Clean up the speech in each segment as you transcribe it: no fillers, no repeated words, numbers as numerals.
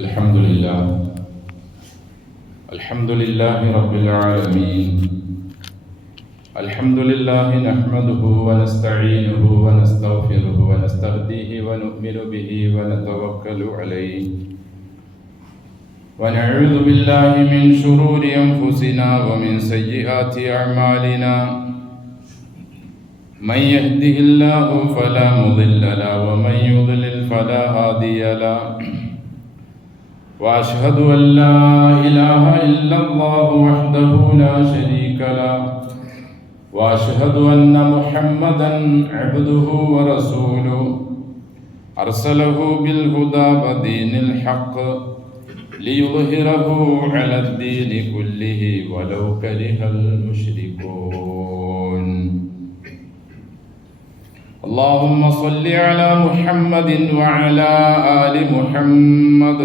الحمد لله رب العالمين. الحمد لله نحمده ونستعينه ونستغفره ونستهديه ونؤمن به ونتوكل عليه ونعوذ بالله من شرور أنفسنا ومن سيئات أعمالنا. من يهده الله فلا مضل له ومن يضلل فلا هادي له. وأشهد أن لا إله إلا الله وحده لا شريك له. وأشهد أن محمدا عبده ورسوله أرسله بالهدى ودين الحق ليظهره على الدين كله ولو كره المشركون. اللهم صل على محمد وعلى آل محمد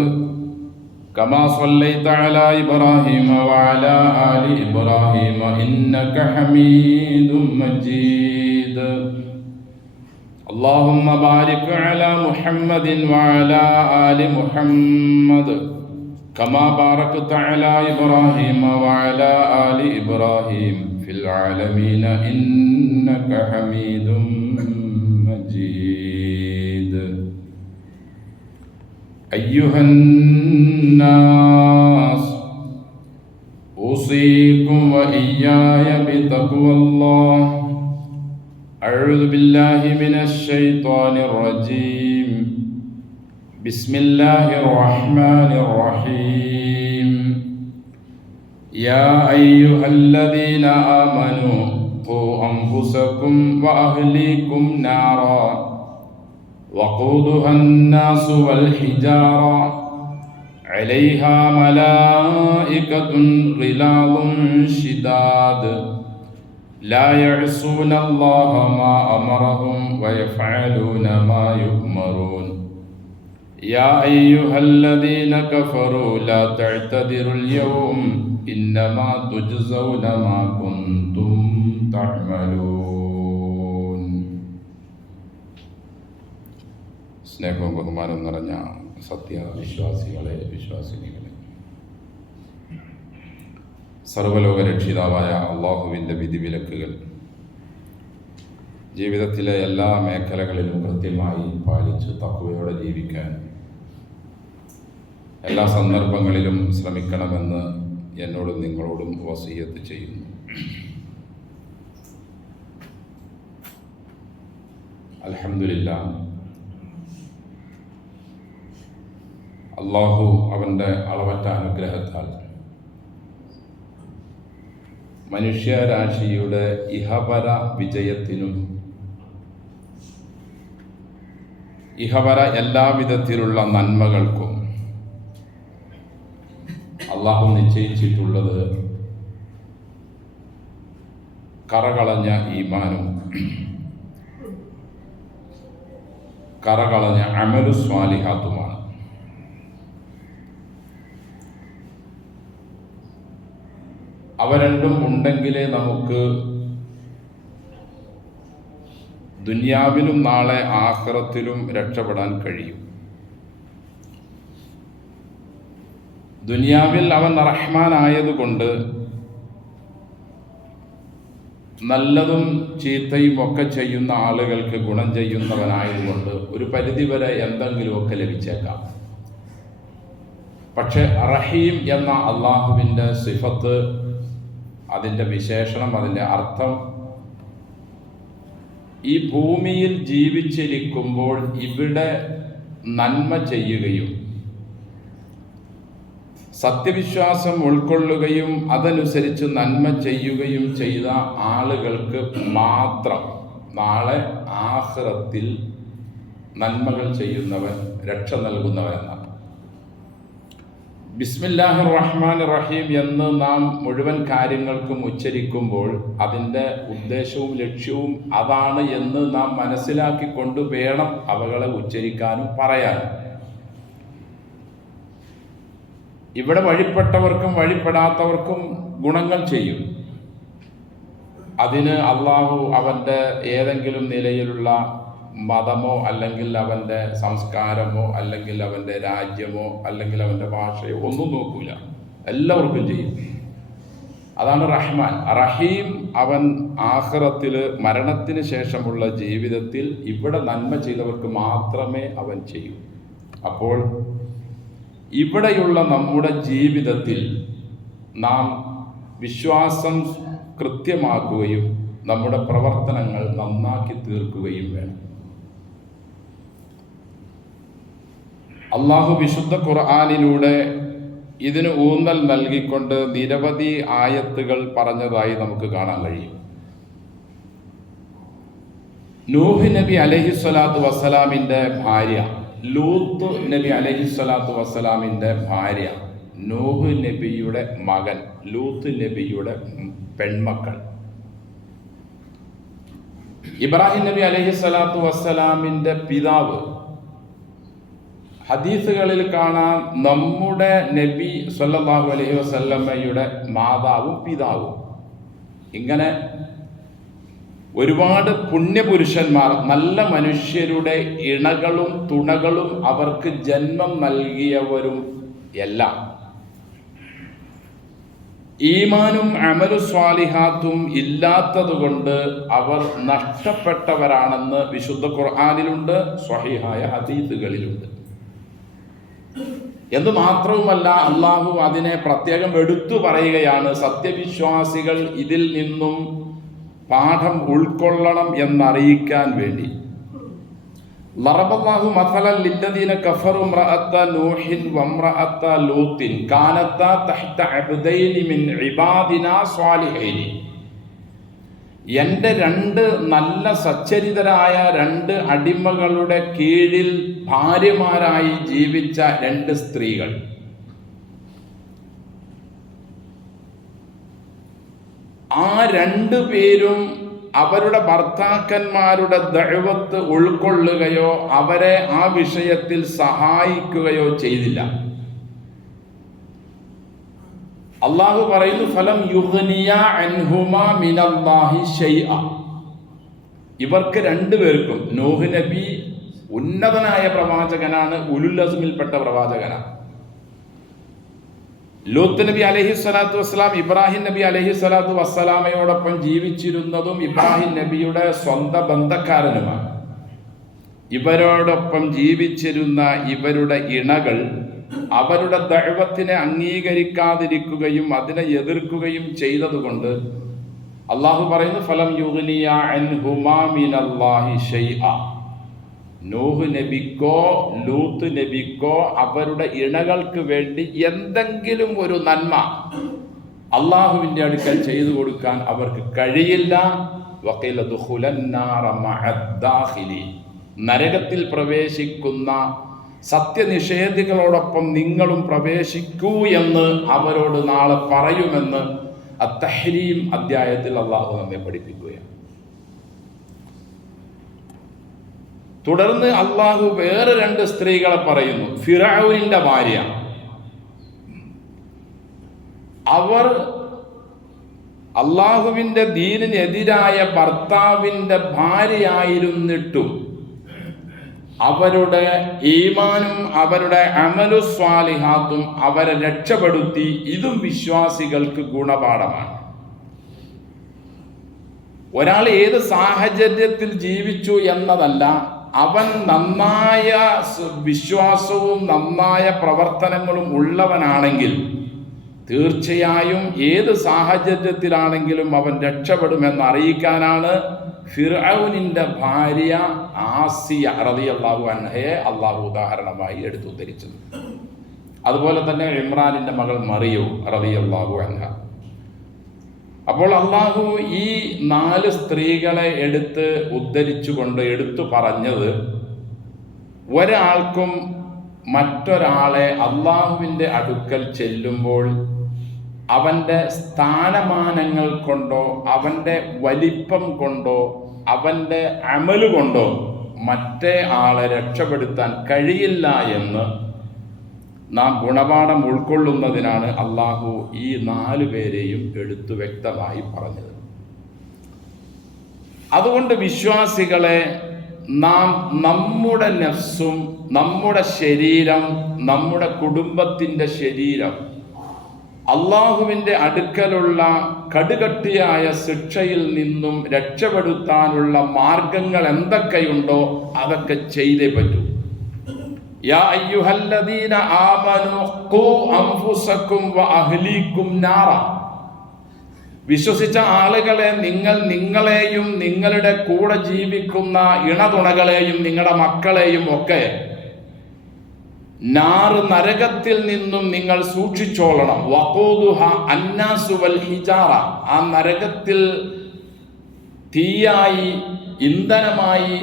كما صليت على إبراهيم وعلى آل إبراهيم إنك حميد مجيد. اللهم بارك على محمد وعلى آل محمد كما باركت على إبراهيم وعلى آل إبراهيم في العالمين إنك حميد مجيد. أيها الناس أوصيكم وإياي بتقوى الله. أعوذ بالله من الشيطان الرجيم. بسم الله الرحمن الرحيم. يا أيها الذين آمنوا قوا أنفسكم وأهليكم نارا وقودها الناس والحجارة عليها ملائكة غلاظ شداد لا يعصون الله ما أمرهم ويفعلون ما يؤمرون. يا أيها الذين كفروا لا تعتذروا اليوم إنما تجزون ما كنتم تعملون. സ്നേഹവും ബഹുമാനവും നിറഞ്ഞ സത്യവിശ്വാസികളെ, വിശ്വാസിനികളെ, സർവ്വലോക രക്ഷിതാവായ അള്ളാഹുവിൻ്റെ വിധിവിലക്കുകൾ ജീവിതത്തിലെ എല്ലാ മേഖലകളിലും കൃത്യമായി പാലിച്ച് തഖ്വയോടെ ജീവിക്കാൻ എല്ലാ സന്ദർഭങ്ങളിലും ശ്രമിക്കണമെന്ന് എന്നോടും നിങ്ങളോടും വസിയ്യത്ത് ചെയ്യുന്നു. അൽഹംദുലില്ലാഹ്, അള്ളാഹു അവൻ്റെ അളവറ്റ അനുഗ്രഹത്താൽ മനുഷ്യരാശിയുടെ ഇഹപര വിജയത്തിനും ഇഹപര എല്ലാവിധത്തിലുള്ള നന്മകൾക്കും അള്ളാഹു നിശ്ചയിച്ചിട്ടുള്ളത് കറകളഞ്ഞ ഈമാനും കറകളഞ്ഞ അമലു സ്വാലിഹാത്തുമാണ്. അവ രണ്ടും ഉണ്ടെങ്കിലേ നമുക്ക് ദുനിയാവിലും നാളെ ആഖിറത്തിലും രക്ഷപ്പെടാൻ കഴിയും. ദുനിയാവിൽ അവൻ റഹ്മാനായതുകൊണ്ട് നല്ലതും ചീത്തയും ഒക്കെ ചെയ്യുന്ന ആളുകൾക്ക് ഗുണം ചെയ്യുന്നവനായതുകൊണ്ട് ഒരു പരിധിവരെ എന്തെങ്കിലുമൊക്കെ ലഭിച്ചേക്കാം. പക്ഷെ റഹീം എന്ന അള്ളാഹുവിൻ്റെ സിഫത്ത്, അതിൻ്റെ വിശേഷണം, അതിൻ്റെ അർത്ഥം ഈ ഭൂമിയിൽ ജീവിച്ചിരിക്കുമ്പോൾ ഇവിടെ നന്മ ചെയ്യുകയും സത്യവിശ്വാസം ഉൾക്കൊള്ളുകയും അതനുസരിച്ച് നന്മ ചെയ്യുകയും ചെയ്ത ആളുകൾക്ക് മാത്രം നാളെ ആഖിറത്തിൽ നന്മകൾ ചെയ്യുന്നവൻ, രക്ഷ നൽകുന്നവൻ എന്നാണ്. ബിസ്മില്ലാഹിർ റഹ്മാനിർ റഹീം എന്ന് നാം മുഴുവൻ കാര്യങ്ങൾക്കും ഉച്ചരിക്കുമ്പോൾ അതിൻ്റെ ഉദ്ദേശവും ലക്ഷ്യവും അതാണ് എന്ന് നാം മനസ്സിലാക്കിക്കൊണ്ട് വേണം അവകളെ ഉച്ചരിക്കാനും പറയാനും. ഇവിടെ വഴിപ്പെട്ടവർക്കും വഴിപ്പെടാത്തവർക്കും ഗുണങ്ങൾ ചെയ്യും. അതിന് അള്ളാഹു അവൻ്റെ ഏതെങ്കിലും നിലയിലുള്ള മതമോ അല്ലെങ്കിൽ അവൻ്റെ സംസ്കാരമോ അല്ലെങ്കിൽ അവൻ്റെ രാജ്യമോ അല്ലെങ്കിൽ അവൻ്റെ ഭാഷയോ ഒന്നും നോക്കൂല, എല്ലാവർക്കും ചെയ്യും. അതാണ് റഹ്മാൻ. റഹീം അവൻ ആഖിറത്തിൽ മരണത്തിന് ശേഷമുള്ള ജീവിതത്തിൽ ഇവിടെ നന്മ ചെയ്തവർക്ക് മാത്രമേ അവൻ ചെയ്യൂ. അപ്പോൾ ഇവിടെയുള്ള നമ്മുടെ ജീവിതത്തിൽ നാം വിശ്വാസം കൃത്യമാക്കുകയും നമ്മുടെ പ്രവർത്തനങ്ങൾ നന്നാക്കി തീർക്കുകയും വേണം. അള്ളാഹു വിശുദ്ധ ഖുർആനിലൂടെ ഇതിന് ഊന്നൽ നൽകിക്കൊണ്ട് നിരവധി ആയത്തുകൾ പറഞ്ഞതായി നമുക്ക് കാണാൻ കഴിയും. നൂഹ് നബി അലൈഹിസ്സലാത്തു വസ്സലാമിൻ്റെ ഭാര്യ, ലൂത്ത് നബി അലൈഹിസ്സലാത്തു വസ്സലാമിൻ്റെ ഭാര്യ, നൂഹ് നബിയുടെ മകൻ, ലൂത്ത് നബിയുടെ പെൺമക്കൾ, ഇബ്രാഹിം നബി അലൈഹിസ്സലാത്തു വസ്സലാമിൻ്റെ പിതാവ്. ഹദീസുകളിൽ കാണാം നമ്മുടെ നബി സല്ലല്ലാഹു അലൈഹി വസല്ലമയുടെ മാതാവും പിതാവും. ഇങ്ങനെ ഒരുപാട് പുണ്യപുരുഷന്മാർ, നല്ല മനുഷ്യരുടെ ഇണകളും തുണകളും അവർക്ക് ജന്മം നൽകിയവരും എല്ലാം ഈമാനും അമലു സ്വാലിഹാത്തും ഇല്ലാത്തതുകൊണ്ട് അവർ നഷ്ടപ്പെട്ടവരാണെന്ന് വിശുദ്ധ ഖുർആനിലുണ്ട്, സ്വഹീഹായ ഹദീസുകളിലുണ്ട്. എന്ന് മാത്രവുമല്ല, അള്ളാഹു അതിനെ പ്രത്യേകം എടുത്തു പറയുകയാണ്. സത്യവിശ്വാസികൾ ഇതിൽ നിന്നും പാഠം ഉൾക്കൊള്ളണം എന്നറിയിക്കാൻ വേണ്ടി. ലറബല്ലാഹു മസലൻ ലില്ലദീന കഫറു ഇംറഅത്ത നൂഹിൻ വഇംറഅത്ത ലൂത്തിൻ കാനത്താ തഹ്ത അബ്ദൈനി മിൻ ഇബാദിനാ സ്വാലിഹൈനി. എൻ്റെ രണ്ട് നല്ല സച്ചരിതരായ രണ്ട് അടിമകളുടെ കീഴിൽ ഭാര്യമാരായി ജീവിച്ച രണ്ട് സ്ത്രീകൾ. ആ രണ്ടു പേരും അവരുടെ ഭർത്താക്കന്മാരുടെ ദഅവത്ത് ഉൾക്കൊള്ളുകയോ അവരെ ആ വിഷയത്തിൽ സഹായിക്കുകയോ ചെയ്തില്ല. അള്ളാഹു പറയുന്നു, ഫലം യുഗ്നിയ അൻഹുമാ മിനല്ലാഹി ശൈഅ. ഇവർക്ക് രണ്ടുപേർക്കും, നൂഹ് നബി ഉന്നതനായ പ്രവാചകനാണ്, ഉലുൽ അസ്മിൽപ്പെട്ട പ്രവാചകനാണ്. ലൂത്ത് നബി അലൈഹിസ്സലാത്തു വസ്സലാം ഇബ്രാഹിം നബി അലൈഹിസ്സലാത്തു വസ്സലാമയോടൊപ്പം ജീവിച്ചിരുന്നതും ഇബ്രാഹിം നബിയുടെ സ്വന്തം ബന്ധക്കാരനുമാണ്. ഇവരോടൊപ്പം ജീവിച്ചിരുന്ന ഇവരുടെ ഇണകൾ അവരുടെ ദഅവത്തിനെ അംഗീകരിക്കാതിരിക്കുകയും അതിനെ എതിർക്കുകയും ചെയ്തതുകൊണ്ട് അള്ളാഹു പറയുന്നു, ഫലം യുഗ്നിയ അൻഹുമാ മിനല്ലാഹി ശൈഅ. നൂഹ് നബിക്കോ ലൂത്ത് നബിക്കോ അവരുടെ ഇണകൾക്ക് വേണ്ടി എന്തെങ്കിലും ഒരു നന്മ അള്ളാഹുവിൻ്റെ അടുക്കൽ ചെയ്തു കൊടുക്കാൻ അവർക്ക് കഴിയില്ല. വഖീല ദുഖുലൻ നാറ മഅദ്ദാഖിലീൻ. നരകത്തിൽ പ്രവേശിക്കുന്ന സത്യനിഷേധികളോടൊപ്പം നിങ്ങളും പ്രവേശിക്കൂ എന്ന് അവരോട് നാളെ പറയുമെന്ന് അത്തഹ്രീം അധ്യായത്തിൽ അള്ളാഹു നമ്മെ പഠിപ്പിക്കുകയാണ്. തുടർന്ന് അള്ളാഹു വേറെ രണ്ട് സ്ത്രീകളെ പറയുന്നു. ഫിറഔനിന്റെ ഭാര്യ. അവർ അള്ളാഹുവിൻ്റെ ദീനിനെതിരായ ഭർത്താവിൻ്റെ ഭാര്യയായിരുന്നിട്ടും അവരുടെ ഈമാനും അവരുടെ അമലു സ്വാലിഹാത്തും അവരെ രക്ഷപ്പെടുത്തി. ഇതും വിശ്വാസികൾക്ക് ഗുണപാഠമാണ്. ഒരാൾ ഏത് സാഹചര്യത്തിൽ ജീവിച്ചു എന്നതല്ല, അവൻ നന്നായ വിശ്വാസവും നന്നായ പ്രവർത്തനങ്ങളും ഉള്ളവനാണെങ്കിൽ തീർച്ചയായും ഏത് സാഹചര്യത്തിലാണെങ്കിലും അവൻ രക്ഷപ്പെടുമെന്ന് അറിയിക്കാനാണ് ഫിർഔനിന്റെ ഭാര്യ ആസിയ റളിയല്ലാഹു അൻഹയെ അള്ളാഹു ഉദാഹരണമായി എടുത്തുദ്ധരിച്ചത്. അതുപോലെ തന്നെ ഇമ്രാനിന്റെ മകൾ മറിയം റളിയല്ലാഹു അൻഹ. അപ്പോൾ അള്ളാഹു ഈ 4 സ്ത്രീകളെ ഉദ്ധരിച്ചുകൊണ്ട് എടുത്തു പറഞ്ഞത്, ഒരാൾക്കും മറ്റൊരാളെ അള്ളാഹുവിൻ്റെ അടുക്കൽ ചെല്ലുമ്പോൾ അവൻ്റെ സ്ഥാനമാനങ്ങൾ കൊണ്ടോ അവൻ്റെ വലിപ്പം കൊണ്ടോ അവൻ്റെ അമല് കൊണ്ടോ മറ്റേ ആളെ രക്ഷപ്പെടുത്താൻ കഴിയില്ല എന്ന് നാം ഗുണപാഠം ഉൾക്കൊള്ളുന്നതിനാണ് അള്ളാഹു ഈ 4 പേരെയും എടുത്തു വ്യക്തമായി പറഞ്ഞത്. അതുകൊണ്ട് വിശ്വാസികളെ, നാം നമ്മുടെ നഫ്സും നമ്മുടെ ശരീരം, നമ്മുടെ കുടുംബത്തിൻ്റെ ശരീരം അള്ളാഹുവിൻ്റെ അടുക്കലുള്ള കടുകട്ടിയായ ശിക്ഷയിൽ നിന്നും രക്ഷപ്പെടുത്താനുള്ള മാർഗങ്ങൾ എന്തൊക്കെയുണ്ടോ അതൊക്കെ ചെയ്തേ പറ്റൂ. യാ അയ്യുഹല്ലദീന ആമനൂ ഖൂ അൻഫുസകും വഅഹ്ലീകും നാറ. വിശ്വസിച്ച ആളുകളെ, നിങ്ങളെയും നിങ്ങളുടെ കൂടെ ജീവിക്കുന്ന ഇണതുണകളെയും നിങ്ങളുടെ മക്കളെയും ഒക്കെ നരകത്തിൽ നിന്നും നിങ്ങൾ സൂക്ഷിച്ചോളണം. വഖൂദുഹ അന്നാസു വൽ ഹിജാറ. ആ നരകത്തിൽ തീയായി, ഇന്ധനമായി,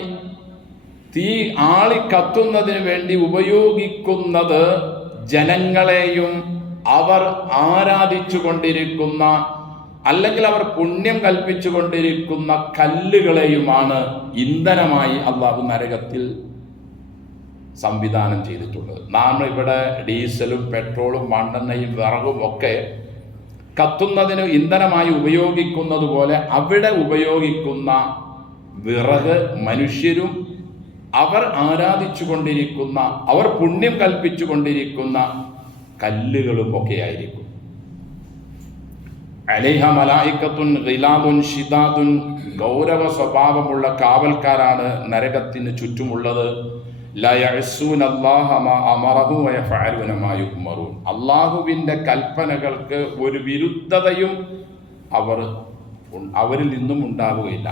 തീ ആളിക്കത്തുന്നതിന് വേണ്ടി ഉപയോഗിക്കുന്നത് ജനങ്ങളെയും അവർ ആരാധിച്ചു കൊണ്ടിരിക്കുന്ന അല്ലെങ്കിൽ അവർ പുണ്യം കൽപ്പിച്ചു കൊണ്ടിരിക്കുന്ന കല്ലുകളെയുമാണ് ഇന്ധനമായി അള്ളാഹു നരകത്തിൽ സംവിധാനം ചെയ്തിട്ടുള്ളത്. നാം ഇവിടെ ഡീസലും പെട്രോളും മണ്ണെണ്ണയും വിറകും ഒക്കെ കത്തുന്നതിന് ഇന്ധനമായി ഉപയോഗിക്കുന്നത് പോലെ അവിടെ ഉപയോഗിക്കുന്ന വിറക് മനുഷ്യരും അവർ ആരാധിച്ചു കൊണ്ടിരിക്കുന്ന, അവർ പുണ്യം കൽപ്പിച്ചു കൊണ്ടിരിക്കുന്ന കല്ലുകളും ഒക്കെ ആയിരിക്കും. അലൈഹ മലായിക്കത്തുൻ ഗിലാദുൻ ഷിദാദുൻ. ഗൗരവ സ്വഭാവമുള്ള കാവൽക്കാരാണ് നരകത്തിന് ചുറ്റുമുള്ളത്. ലാ യഅസൂന അല്ലാഹ മാ അമറഹു വയഫഅലൂന മാ യുഅ്മറൂൻ. അല്ലാഹുവിൻ്റെ കൽപ്പനകൾക്ക് ഒരു വിരുദ്ധതയും അവരിൽ നിന്നും ഉണ്ടാവുകയില്ല.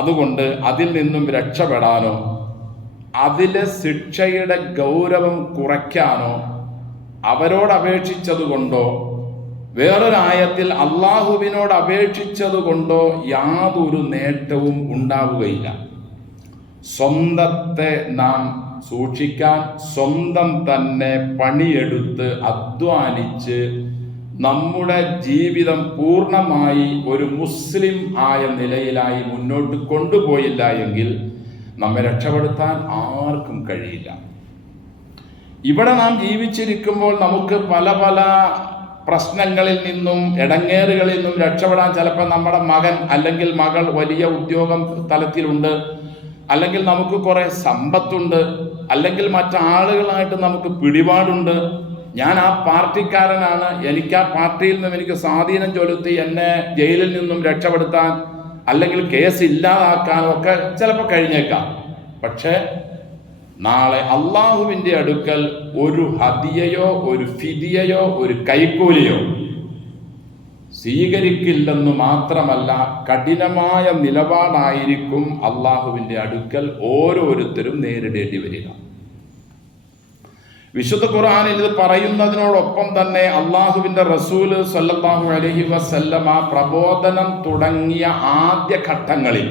അതുകൊണ്ട് അതിൽ നിന്നും രക്ഷപ്പെടാനോ അതിലെ ശിക്ഷയുടെ ഗൗരവം കുറയ്ക്കാനോ അവരോട് അപേക്ഷിച്ചതുകൊണ്ടോ വേറൊരായത്തിൽ അള്ളാഹുവിനോട് അപേക്ഷിച്ചതുകൊണ്ടോ യാതൊരു നേട്ടവും ഉണ്ടാവുകയില്ല. സ്വന്തത്തെ നാം സൂക്ഷിക്കാൻ, സ്വന്തം തന്നെ പണിയെടുത്ത് അധ്വാനിച്ച് നമ്മുടെ ജീവിതം പൂർണ്ണമായി ഒരു മുസ്ലിം ആയ നിലയിലായി മുന്നോട്ട് കൊണ്ടുപോയില്ല എങ്കിൽ നമ്മെ രക്ഷപ്പെടുത്താൻ ആർക്കും കഴിയില്ല. ഇവിടെ നാം ജീവിച്ചിരിക്കുമ്പോൾ നമുക്ക് പല പല പ്രശ്നങ്ങളിൽ നിന്നും ഇടങ്ങേറുകളിൽ നിന്നും രക്ഷപ്പെടാൻ ചിലപ്പോൾ നമ്മുടെ മകൻ അല്ലെങ്കിൽ മകൾ വലിയ ഉദ്യോഗം തലത്തിലുണ്ട്, അല്ലെങ്കിൽ നമുക്ക് കുറെ സമ്പത്തുണ്ട്, അല്ലെങ്കിൽ മറ്റാളുകളായിട്ട് നമുക്ക് പിടിപാടുണ്ട്. ഞാൻ ആ പാർട്ടിക്കാരനാണ്, എനിക്ക് ആ പാർട്ടിയിൽ നിന്നും എനിക്ക് സ്വാധീനം ചെലുത്തി എന്നെ ജയിലിൽ നിന്നും രക്ഷപ്പെടുത്താൻ അല്ലെങ്കിൽ കേസ് ഇല്ലാതാക്കാനോ ഒക്കെ ചിലപ്പോൾ കഴിഞ്ഞേക്കാം. പക്ഷേ നാളെ അള്ളാഹുവിൻ്റെ അടുക്കൽ ഒരു ഹദിയയോ ഒരു ഫിദിയയോ ഒരു കൈക്കൂലിയോ സ്വീകരിക്കില്ലെന്ന് മാത്രമല്ല, കഠിനമായ നിലപാടായിരിക്കും അള്ളാഹുവിൻ്റെ അടുക്കൽ ഓരോരുത്തരും നേരിടേണ്ടി വരിക. വിശുദ്ധ ഖുർആനിൽ ഇത് പറയുന്നതിനോടൊപ്പം തന്നെ അള്ളാഹുവിൻ്റെ റസൂല് സല്ലല്ലാഹു അലൈഹി വസല്ലമ പ്രബോധനം തുടങ്ങിയ ആദ്യ ഘട്ടങ്ങളിൽ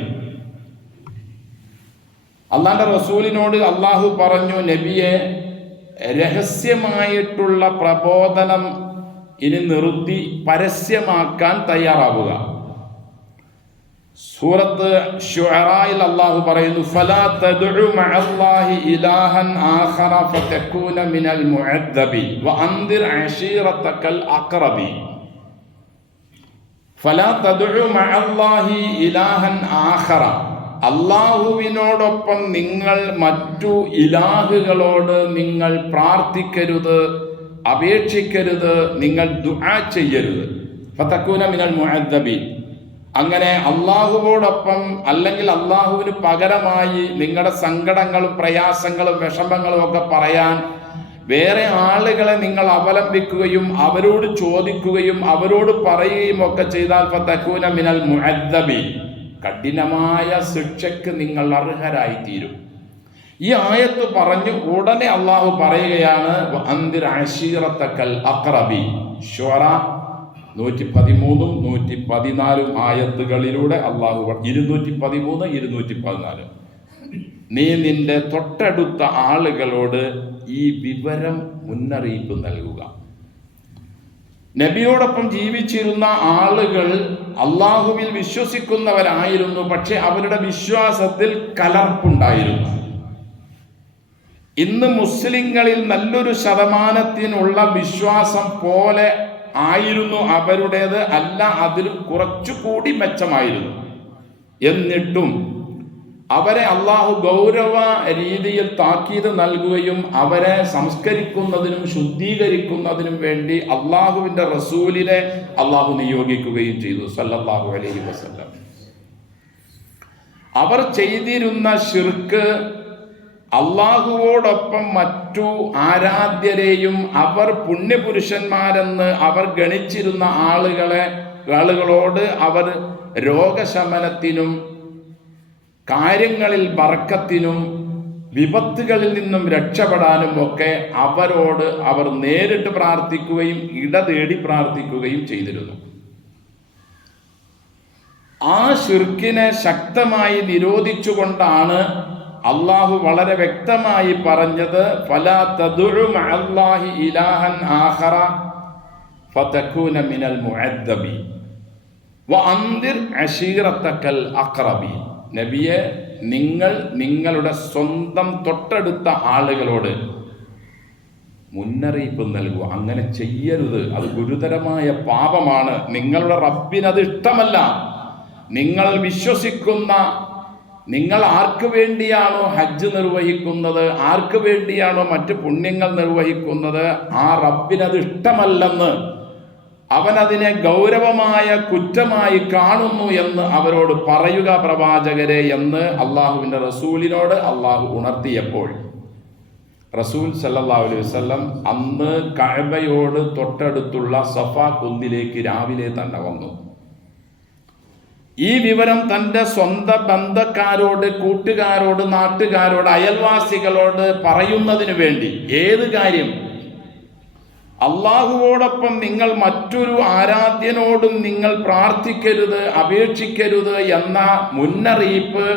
അള്ളാഹുവിൻ്റെ റസൂലിനോട് അള്ളാഹു പറഞ്ഞു, നബിയെ, രഹസ്യമായിട്ടുള്ള പ്രബോധനം ഇനി നിർത്തി പരസ്യമാക്കാൻ തയ്യാറാവുക. സൂറത്ത് ശുഅറായിൽ അല്ലാഹു പറയുന്നു, ഫലാ തദ്ഉ മഅല്ലാഹി ഇലാഹൻ ആഖറ ഫതകൂന മിനൽ മുഅദ്ദബി വഅൻദിർ അശീറതകൽ അഖറബി. ഫലാ തദ്ഉ മഅല്ലാഹി ഇലാഹൻ ആഖറ. അല്ലാഹുവിനോടൊപ്പം നിങ്ങൾ മറ്റു ഇലാഹുകളോട് നിങ്ങൾ പ്രാർത്ഥിക്കരുത്, അപേക്ഷിക്കരുത്, നിങ്ങൾ ദുആ ചെയ്യരുത്. ഫതകൂന മിനൽ മുഅദ്ദബി. അങ്ങനെ അള്ളാഹുവോടൊപ്പം അല്ലെങ്കിൽ അള്ളാഹുവിന് പകരമായി നിങ്ങളുടെ സങ്കടങ്ങളും പ്രയാസങ്ങളും വിഷമങ്ങളും ഒക്കെ പറയാൻ വേറെ ആളുകളെ നിങ്ങൾ അവലംബിക്കുകയും അവരോട് ചോദിക്കുകയും അവരോട് പറയുകയും ഒക്കെ ചെയ്താൽ ഫതകൂന മിനൽ മുഅദ്ദബി, കഠിനമായ ശിക്ഷയ്ക്ക് നിങ്ങൾ അർഹരായിത്തീരും. ഈ ആയത്ത് പറഞ്ഞു ഉടനെ അള്ളാഹു പറയുകയാണ്, അൻദിർ അശീറതകൽ അഖറബി. ശുഅറ 113 114 ആയത്തുകളിലൂടെ അള്ളാഹു 213 214 നീ നിന്റെ തൊട്ടടുത്ത ആളുകളോട് ഈ വിവരം മുന്നറിയിപ്പ് നൽകുക. നബിയോടൊപ്പം ജീവിച്ചിരുന്ന ആളുകൾ അള്ളാഹുവിൽ വിശ്വസിക്കുന്നവരായിരുന്നു, പക്ഷെ അവരുടെ വിശ്വാസത്തിൽ കലർപ്പുണ്ടായിരുന്നു. ഇന്ന് മുസ്ലിങ്ങളിൽ നല്ലൊരു ശതമാനത്തിനുള്ള വിശ്വാസം പോലെ ആയിരുന്നു അവരുടേത്, അല്ല അതിൽ കുറച്ചുകൂടി മെച്ചമായിരുന്നു. എന്നിട്ടും അവരെ അള്ളാഹു ഗൗരവ രീതിയിൽ താക്കീത് നൽകുകയും അവരെ സംസ്കരിക്കുന്നതിനും ശുദ്ധീകരിക്കുന്നതിനും വേണ്ടി അള്ളാഹുവിൻ്റെ റസൂലിനെ അള്ളാഹു നിയോഗിക്കുകയും ചെയ്തു സല്ലല്ലാഹു അലൈഹി വസല്ലം. അവർ ചെയ്തിരുന്ന ശിർക്ക് അള്ളാഹുവോടൊപ്പം മറ്റു ആരാധ്യരെയും അവർ പുണ്യപുരുഷന്മാരെന്ന് അവർ ഗണിച്ചിരുന്ന ആളുകളോട് അവർ രോഗശമനത്തിനും കാര്യങ്ങളിൽ ബർക്കത്തിനും വിപത്തുകളിൽ നിന്നും രക്ഷപ്പെടാനും ഒക്കെ അവരോട് അവർ നേരിട്ട് പ്രാർത്ഥിക്കുകയും ഇടതേടി പ്രാർത്ഥിക്കുകയും ചെയ്തിരുന്നു. ആ ശിർക്കിനെ ശക്തമായി നിരോധിച്ചുകൊണ്ടാണ് അള്ളാഹു വളരെ വ്യക്തമായി പറഞ്ഞത്, ഫലാ തദ്ഉ മഅല്ലാഹി ഇലാഹൻ ആഖറ ഫതകൂന മിനൽ മുഅദ്ദബീൻ വഅൻദിർ അശീറതകൽ അഖ്റബീൻ. നബിയെ, നിങ്ങൾ നിങ്ങളുടെ സ്വന്തം തൊട്ടടുത്ത ആളുകളോട് മുന്നറിയിപ്പ് നൽകുക. അങ്ങനെ ചെയ്യരുത്, അത് ഗുരുതരമായ പാപമാണ്. നിങ്ങളുടെ റബ്ബിനത് ഇഷ്ടമല്ല. നിങ്ങൾ വിശ്വസിക്കുന്ന, നിങ്ങൾ ആർക്ക് വേണ്ടിയാണോ ഹജ്ജ് നിർവഹിക്കുന്നത്, ആർക്ക് വേണ്ടിയാണോ മറ്റ് പുണ്യങ്ങൾ നിർവഹിക്കുന്നത്, ആ റബ്ബിനത് ഇഷ്ടമല്ലെന്ന്, അവനതിനെ ഗൗരവമായ കുറ്റമായി കാണുന്നു എന്ന് അവരോട് പറയുക പ്രവാചകരെ എന്ന് അള്ളാഹുവിൻ്റെ റസൂലിനോട് അള്ളാഹു ഉണർത്തിയപ്പോൾ റസൂൽ സല്ലല്ലാഹു അലൈഹി വസല്ലം അന്ന് കഅബയോട് തൊട്ടടുത്തുള്ള സഫ കുന്നിലേക്ക് രാവിലെ തന്നെ വന്നു. ഈ വിവരം തൻ്റെ സ്വന്തം ബന്ധക്കാരോട്, കൂട്ടുകാരോട്, നാട്ടുകാരോട്, അയൽവാസികളോട് പറയുന്നതിന് വേണ്ടി, ഏത് കാര്യം, അള്ളാഹുവോടൊപ്പം നിങ്ങൾ മറ്റൊരു ആരാധ്യനോടും നിങ്ങൾ പ്രാർത്ഥിക്കരുത്, അപേക്ഷിക്കരുത് എന്ന മുന്നറിയിപ്പ്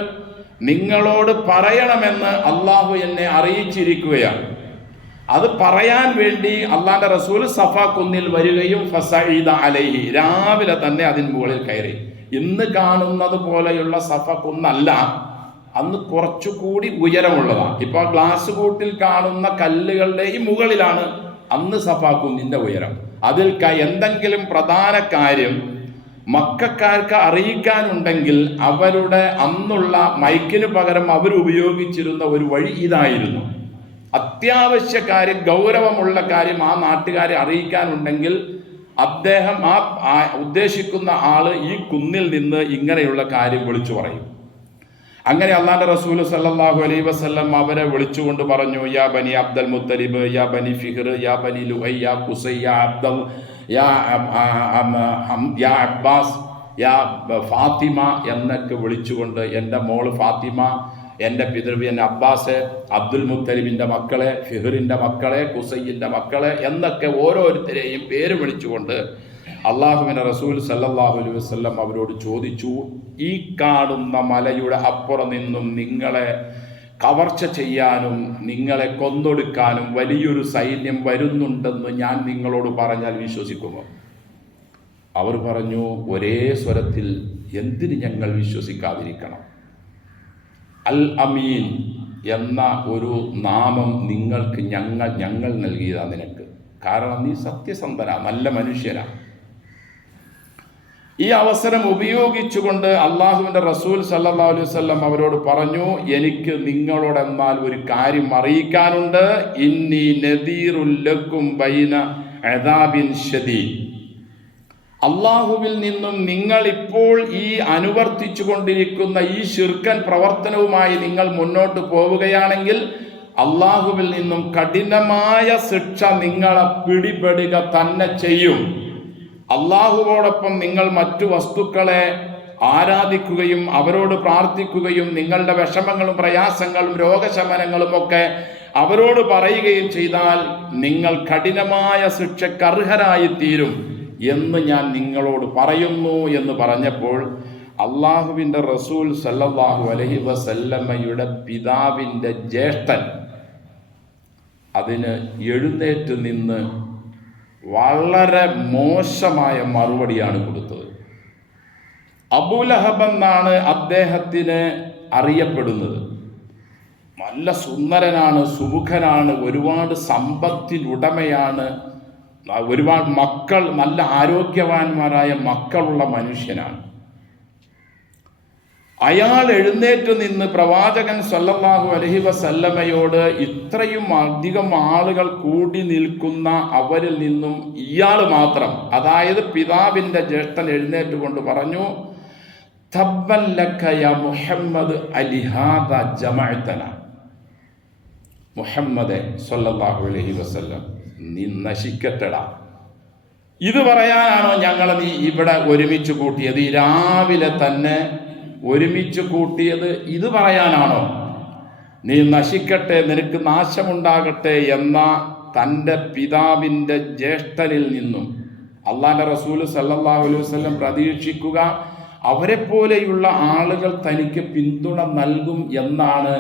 നിങ്ങളോട് പറയണമെന്ന് അള്ളാഹു എന്നെ അറിയിച്ചിരിക്കുകയാണ്. അത് പറയാൻ വേണ്ടി അള്ളാഹുവിൻ്റെ റസൂൽ സഫ കുന്നിൽ വരികയും ഫസഈദ അലൈഹി, രാവിലെ തന്നെ അതിന് മുകളിൽ കയറി. ഇന്ന് കാണുന്നത് പോലെയുള്ള സഫ കുന്നല്ല, അന്ന് കുറച്ചുകൂടി ഉയരമുള്ളതാണ്. ഇപ്പോൾ ഗ്ലാസ് കൂട്ടിൽ കാണുന്ന കല്ലുകളുടെയും മുകളിലാണ് അന്ന് സഫ കുന്നിൻ്റെ ഉയരം. അതിൽ എന്തെങ്കിലും പ്രധാന കാര്യം മക്കക്കാർക്ക് അറിയിക്കാനുണ്ടെങ്കിൽ അവരുടെ അന്നുള്ള മൈക്കിന് പകരം അവർ ഉപയോഗിച്ചിരുന്ന ഒരു വഴി ഇതായിരുന്നു. അത്യാവശ്യ കാര്യം, ഗൗരവമുള്ള കാര്യം ആ നാട്ടുകാരെ അറിയിക്കാനുണ്ടെങ്കിൽ അദ്ദേഹം ആ ഉദ്ദേശിക്കുന്ന ആള് ഈ കുന്നിൽ നിന്ന് ഇങ്ങനെയുള്ള കാര്യം വിളിച്ചു പറയും. അങ്ങനെ അള്ളാഹുവിൻ്റെ റസൂൽ സല്ലല്ലാഹു അലൈഹി വസല്ലം അവരെ വിളിച്ചുകൊണ്ട് പറഞ്ഞു, യാ ബനി അബ്ദൽ മുത്തലിബ്, യാ ബനി ഫിഹ്ർ, യാ ബനി ലുഹൈ, യാ ഖുസൈ, യാ അബ്ദൽ, യാ അബ്ബാസ്, യാ ഫാത്തിമ എന്നൊക്കെ വിളിച്ചുകൊണ്ട്, എൻ്റെ മോള് ഫാത്തിമ, എൻ്റെ പിതൃവ്യൻ അബ്ബാസ്, അബ്ദുൽ മുത്തലിബിൻ്റെ മക്കളെ, ഫിഹ്റിൻ്റെ മക്കളെ, ഖുസൈൻ്റെ മക്കളെ എന്നൊക്കെ ഓരോരുത്തരെയും പേര് വിളിച്ചുകൊണ്ട് അള്ളാഹുവിൻ്റെ റസൂൽ സല്ലല്ലാഹു അലൈഹി വസല്ലം അവരോട് ചോദിച്ചു, ഈ കാണുന്ന മലയുടെ അപ്പുറം നിന്നും നിങ്ങളെ കവർച്ച ചെയ്യാനും നിങ്ങളെ കൊന്നൊടുക്കാനും വലിയൊരു സൈന്യം വരുന്നുണ്ടെന്ന് ഞാൻ നിങ്ങളോട് പറഞ്ഞാൽ വിശ്വസിക്കുമോ? അവർ പറഞ്ഞു ഒരേ സ്വരത്തിൽ, എന്തിന് ഞങ്ങൾ വിശ്വസിക്കാതിരിക്കണം? അൽ അമീൻ എന്ന ഒരു നാമം നിങ്ങൾക്ക് ഞങ്ങൾ നൽകിയതാ നിനക്ക്. കാരണം നീ സത്യസന്ധനാ, നല്ല മനുഷ്യനാ. ഈ അവസരം ഉപയോഗിച്ചുകൊണ്ട് അള്ളാഹുവിൻ്റെ റസൂൽ സല്ലല്ലാഹു അലൈഹി വസല്ലം അവരോട് പറഞ്ഞു, എനിക്ക് നിങ്ങളോടെന്നാൽ ഒരു കാര്യം അറിയിക്കാനുണ്ട്. ഇന്നി നദീറുൽ ലക്കും ബൈന അദാബിൻ ശദീദ്. അള്ളാഹുവിൽ നിന്നും നിങ്ങൾ ഇപ്പോൾ ഈ അനുവർത്തിച്ചു കൊണ്ടിരിക്കുന്ന ഈ ശിർക്കൻ പ്രവർത്തനവുമായി നിങ്ങൾ മുന്നോട്ട് പോവുകയാണെങ്കിൽ അള്ളാഹുവിൽ നിന്നും കഠിനമായ ശിക്ഷ നിങ്ങളെ പിടിപെടുക തന്നെ ചെയ്യും. അള്ളാഹുവോടൊപ്പം നിങ്ങൾ മറ്റു വസ്തുക്കളെ ആരാധിക്കുകയും അവരോട് പ്രാർത്ഥിക്കുകയും നിങ്ങളുടെ വിഷമങ്ങളും പ്രയാസങ്ങളും രോഗശമനങ്ങളും ഒക്കെ അവരോട് പറയുകയും ചെയ്താൽ നിങ്ങൾ കഠിനമായ ശിക്ഷയ്ക്ക് അർഹരായി തീരും എന്ന് ഞാൻ നിങ്ങളോട് പറയുന്നു എന്ന് പറഞ്ഞപ്പോൾ അള്ളാഹുവിൻ്റെ റസൂൽ സല്ലല്ലാഹു അലൈഹി വസല്ലമയുടെ പിതാവിൻ്റെ ജ്യേഷ്ഠൻ അതിന് എഴുന്നേറ്റ് നിന്ന് വളരെ മോശമായ മറുപടിയാണ് കൊടുത്തത്. അബൂലഹബ് എന്നാണ് അദ്ദേഹത്തിന് അറിയപ്പെടുന്നത്. നല്ല സുന്ദരനാണ്, സുമുഖനാണ്, ഒരുപാട് സമ്പത്തിനുടമയാണ്, ഒരുപാട് മക്കൾ, നല്ല ആരോഗ്യവാന്മാരായ മക്കളുള്ള മനുഷ്യനാണ്. അയാൾ എഴുന്നേറ്റ് നിന്ന് പ്രവാചകൻ സല്ലല്ലാഹു അലൈഹി വസല്ലമയോട് ഇത്രയും അധികം ആളുകൾ കൂടി നിൽക്കുന്ന അവരിൽ നിന്നും ഇയാൾ മാത്രം, അതായത് പിതാവിൻ്റെ ജ്യേഷ്ഠൻ എഴുന്നേറ്റ് കൊണ്ട് പറഞ്ഞു, തബ്ബൻ ലക യാ മുഹമ്മദ് അലിഹാദ ജമഅതന. മുഹമ്മദേ സല്ലല്ലാഹു അലൈഹി വസല്ലം, നീ നശിക്കട്ടെടാ. ഇത് പറയാനാണോ ഞങ്ങളെ നീ ഇവിടെ ഒരുമിച്ച് കൂട്ടിയത്? ഈ രാവിലെ തന്നെ ഒരുമിച്ച് കൂട്ടിയത് ഇത് പറയാനാണോ? നീ നശിക്കട്ടെ, നിനക്ക് നാശമുണ്ടാകട്ടെ എന്ന തൻ്റെ പിതാവിൻ്റെ ജ്യേഷ്ഠനിൽ നിന്നും അള്ളാഹുവിൻ്റെ റസൂൽ സല്ലല്ലാഹു അലൈഹി വസല്ലം പ്രതീക്ഷിക്കുക അവരെപ്പോലെയുള്ള ആളുകൾ തനിക്ക് പിന്തുണ നൽകും എന്നാണ്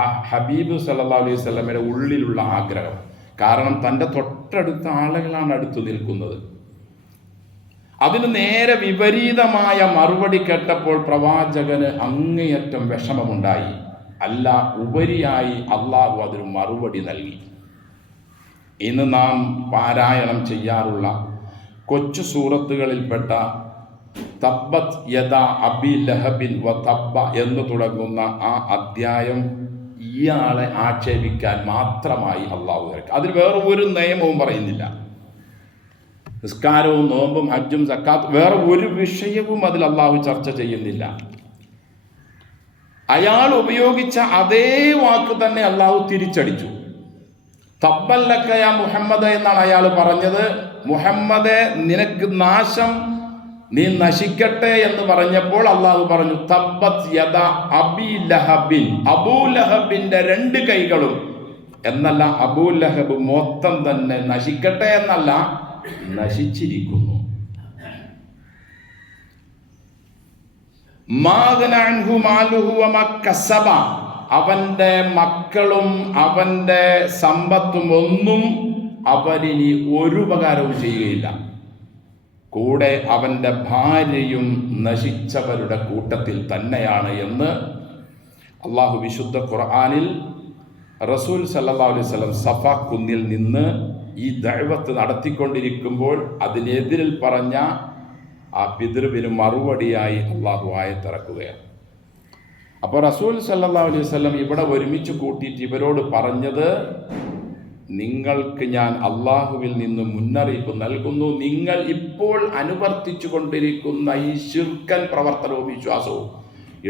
ആ ഹബീബ് സല്ലല്ലാഹു അലൈഹി വസല്ലമയുടെ ഉള്ളിലുള്ള ആഗ്രഹം. കാരണം തൻ്റെ തൊട്ടടുത്ത ആളുകളാണ് അടുത്ത് നിൽക്കുന്നത്. അതിന് നേരെ വിപരീതമായ മറുപടി കേട്ടപ്പോൾ പ്രവാചകന് അങ്ങേയറ്റം വിഷമമുണ്ടായി. അല്ല, ഉപരിയായി അള്ളാഹു അതിന് മറുപടി നൽകി. ഇന്ന് നാം പാരായണം ചെയ്യാറുള്ള കൊച്ചു സൂറത്തുകളിൽപ്പെട്ട തബ്ബത് യദാ അബി ലഹബിൻ വ തബ്ബ എന്ന് തുടങ്ങുന്ന ആ അധ്യായം ഇയാളെ ആക്ഷേപിക്കാൻ മാത്രമായി അള്ളാഹു ഇറക്കി. അതിൽ വേറെ ഒരു നിയമവും പറയുന്നില്ല. നിസ്കാരവും നോമ്പും ഹജ്ജും സക്കാത്ത് വേറെ ഒരു വിഷയവും അതിൽ അള്ളാഹു ചർച്ച ചെയ്യുന്നില്ല. അയാൾ ഉപയോഗിച്ച അതേ വാക്ക് തന്നെ അള്ളാഹു തിരിച്ചടിച്ചു. തബ്ബൻ ലക യാ മുഹമ്മദ് എന്നാണ് അയാൾ പറഞ്ഞത്. മുഹമ്മദേ, നിനക്ക് നാശം, നീ നശിക്കട്ടെ എന്ന് പറഞ്ഞപ്പോൾ അള്ളാഹു പറഞ്ഞു തബ്ബത് യദാ അബി ലഹബിൻ. അബൂലഹബിന്റെ രണ്ട് കൈകളും എന്നല്ല, അബൂലഹബ് മൊത്തം തന്നെ നശിക്കട്ടെ എന്നല്ല, നശിച്ചിരിക്കുന്നു. അവന്റെ മക്കളും അവന്റെ സമ്പത്തും ഒന്നും അവരിനി ഒരു ഉപകാരവും ചെയ്യുകയില്ല. കൂടെ അവന്റെ ഭാര്യയും നശിച്ചവരുടെ കൂട്ടത്തിൽ തന്നെയാണ് എന്ന് അള്ളാഹു വിശുദ്ധ ഖുർആനിൽ റസൂൽ സല്ലല്ലാഹു അലൈഹി വസല്ലം സഫ കുന്നിൽ നിന്ന് ഈ ദഅവത്ത് നടത്തിക്കൊണ്ടിരിക്കുമ്പോൾ അതിനെതിരിൽ പറഞ്ഞ ആ പിതൃവിന് മറുപടിയായി അള്ളാഹു ആയത്തിറക്കുകയാണ്. അപ്പോൾ റസൂൽ സല്ലല്ലാഹു അലൈഹി വസല്ലം ഇവിടെ ഒരുമിച്ച് കൂട്ടിയിട്ട് ഇവരോട് പറഞ്ഞത്, നിങ്ങൾക്ക് ഞാൻ അള്ളാഹുവിൽ നിന്ന് മുന്നറിയിപ്പ് നൽകുന്നു, നിങ്ങൾ ഇപ്പോൾ അനുവർത്തിച്ചു കൊണ്ടിരിക്കുന്ന ഈ ശിർക്കൻ പ്രവർത്തനവും വിശ്വാസവും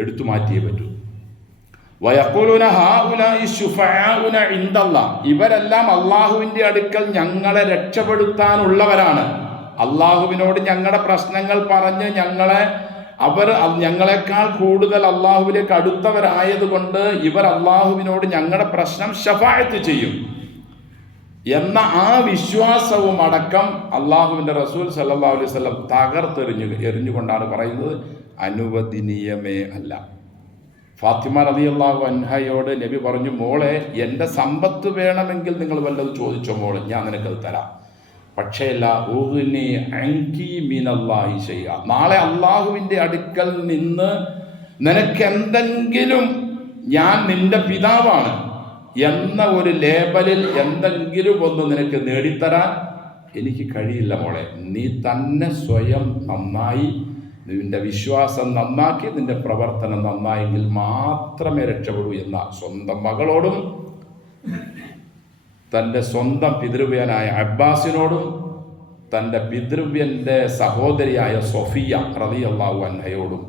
എടുത്തു മാറ്റിയേ പറ്റൂ. വയഖൂലുന ഹൗലാഇ ശുഫആഉന ഇൻദല്ലാഹ്, ഇവരെല്ലാം അള്ളാഹുവിൻ്റെ അടുക്കൽ ഞങ്ങളെ രക്ഷപ്പെടുത്താനുള്ളവരാണ്. അള്ളാഹുവിനോട് ഞങ്ങളുടെ പ്രശ്നങ്ങൾ പറഞ്ഞ് അവർ ഞങ്ങളെക്കാൾ കൂടുതൽ അള്ളാഹുവിലേക്ക് അടുത്തവരായതുകൊണ്ട് ഇവർ അള്ളാഹുവിനോട് ഞങ്ങളുടെ പ്രശ്നം ശഫാഅത്ത് ചെയ്യും എന്ന ആ വിശ്വാസവും അടക്കം അള്ളാഹുവിൻ്റെ റസൂൽ സല്ലല്ലാഹു അലൈഹി വസല്ലം എറിഞ്ഞുകൊണ്ടാണ് പറയുന്നത്, അനുവദനീയമേ അല്ല. ഫാത്തിമ റളിയല്ലാഹു അൻഹയോട് നബി പറഞ്ഞു, മോളെ, എൻ്റെ സമ്പത്ത് വേണമെങ്കിൽ നിങ്ങൾ വല്ലത് ചോദിച്ചോ മോളെ, ഞാൻ നിനക്കത് തരാം. പക്ഷേ നാളെ അള്ളാഹുവിൻ്റെ അടുക്കൽ നിന്ന് നിനക്ക് എന്തെങ്കിലും ഞാൻ നിന്റെ പിതാവാണ് എന്ന ഒരു ലേബലിൽ എന്തെങ്കിലും ഒന്ന് നിനക്ക് നേടിത്തരാൻ എനിക്ക് കഴിയില്ല മോളെ. നീ തന്നെ സ്വയം നന്നായി നിന്റെ വിശ്വാസം നന്നാക്കി നിന്റെ പ്രവർത്തനം നന്നായെങ്കിൽ മാത്രമേ രക്ഷപ്പെടൂ എന്ന സ്വന്തം മകളോടും തൻ്റെ സ്വന്തം പിതൃവ്യനായ അബ്ബാസിനോടും തൻ്റെ പിതൃവ്യൻ്റെ സഹോദരിയായ സൊഫിയ റളിയല്ലാഹു അൻഹയോടും